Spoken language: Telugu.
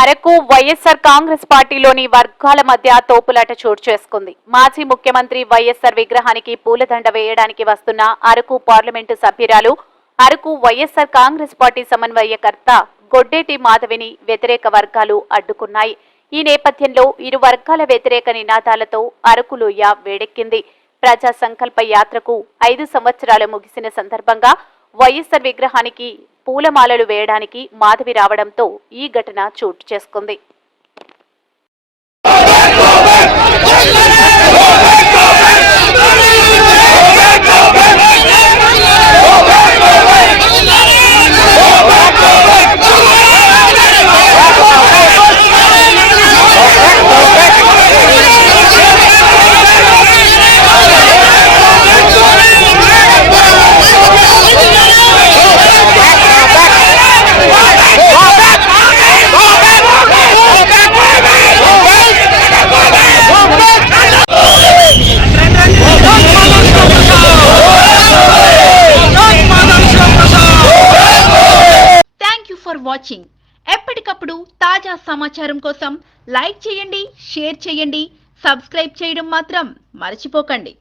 అరకు వైఎస్ఆర్ కాంగ్రెస్ పార్టీలోని వర్గాల మధ్య తోపులాట చోటు చేసుకుంది. మాజీ ముఖ్యమంత్రి వైఎస్ఆర్ విగ్రహానికి పూలదండ వేయడానికి వస్తున్న అరకు పార్లమెంటు సభ్యురాలు అరకు వైఎస్ఆర్ కాంగ్రెస్ పార్టీ సమన్వయకర్త గొడ్డేటి మాధవిని వ్యతిరేక వర్గాలు అడ్డుకున్నాయి. ఈ నేపథ్యంలో ఇరు వర్గాల వ్యతిరేక నినాదాలతో అరకులోయ వేడెక్కింది. ప్రజా సంకల్ప యాత్రకు 5 సంవత్సరాలు ముగిసిన సందర్భంగా వైఎస్ఆర్ విగ్రహానికి పూలమాలలు వేయడానికి మాధవి రావడంతో ఈ ఘటన చోటు చేసుకుంది. వాచింగ్ ఎప్పటికప్పుడు తాజా సమాచారం కోసం లైక్ చేయండి, షేర్ చేయండి, సబ్స్క్రైబ్ చేయడం మాత్రం మర్చిపోకండి.